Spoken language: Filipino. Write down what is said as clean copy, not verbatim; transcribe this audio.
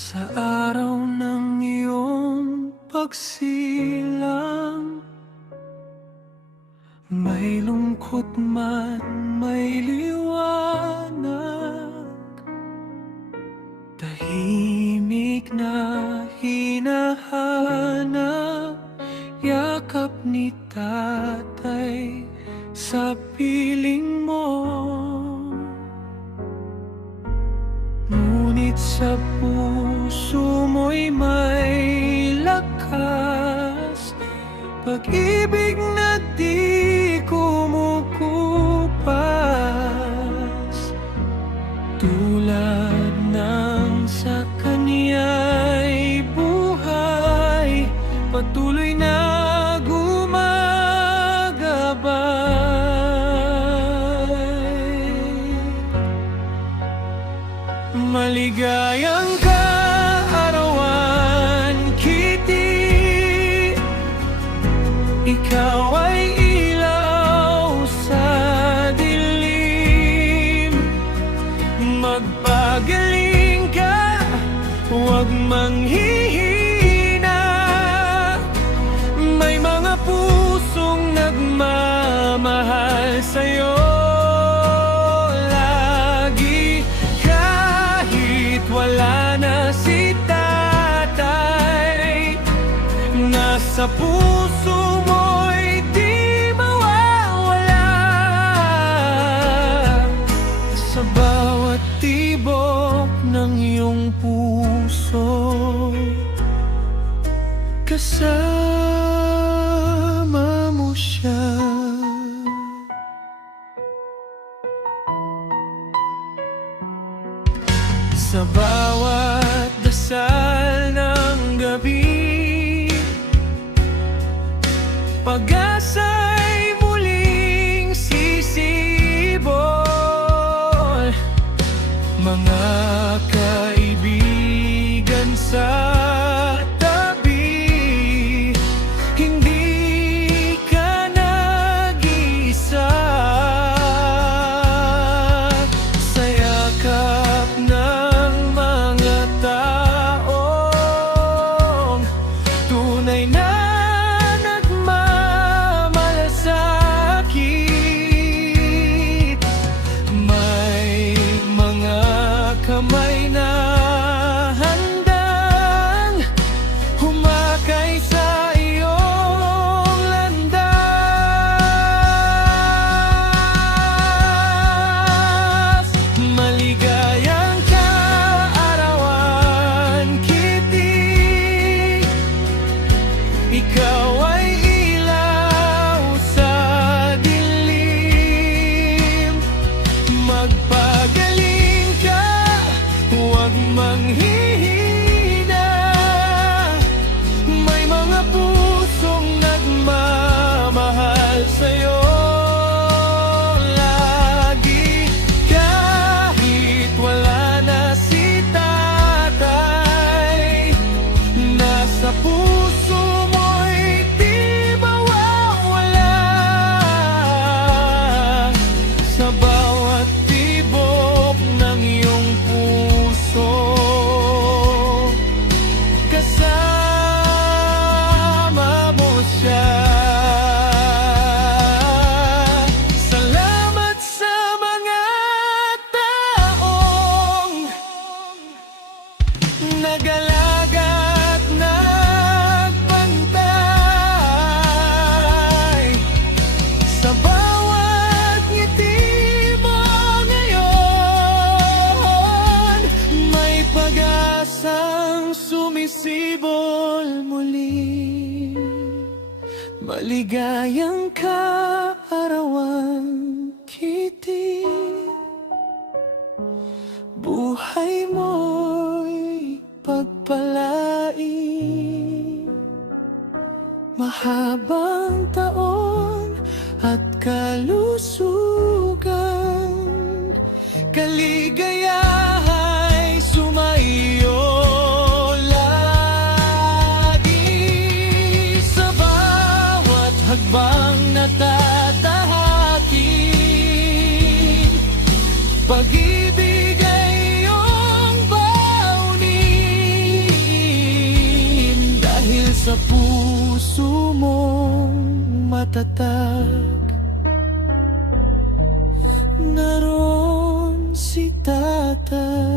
Sa araw ng iyong pagsilang, may lungkot man, may liwanag. Tahimik na hinahanap yakap ni tatay sa piling mo. Ngunit sa puso mo'y may lakas, pag-ibig na di kumukupas. Tulad ng sa kanya'y buhay, patuloy na gumagabay. Maligayang kaarawan, Kitty. Ikaw ay ilaw sa dilim. Magpagaling ka, huwag manghihina. May mga pusong nagmamahal sa'yo. Wala na si tatay, nasa puso mo'y di mawawala. Sa bawat tibok ng iyong puso, kasama mo siya. Sa bawat dasal ng gabi, pag-asa'y muling sisibol. Mga kaibigan sa tabi, hindi ka nag-isa. Sa yakap na tunay na nagmamalasakit, may mga kamay na handang humakay sa iyong landas. Maligayang kaarawan, Kitty. Ikaw ay ilaw sa dilim. Magpagaling ka, huwag manghihina. May mga pusong nagmamahal sa'yo lagi. Kahit wala na si tatay, nasa puso bawat tibok ng iyong puso, kasama mo siya. Salamat sa mga taong nag-alaga at nagbantay. Sa bawat ngiti pag-asang sumisibol muli. Maligayang kaarawan, Kitty. Buhay mo'y pagpalain, mahabang taon at kalusugan. Kaligayahay sumaiyo lagi. Sa bawat hagbang natatahakin, pag-ibig ay iyong baunin. puso mong matatag, naroon si Tatay.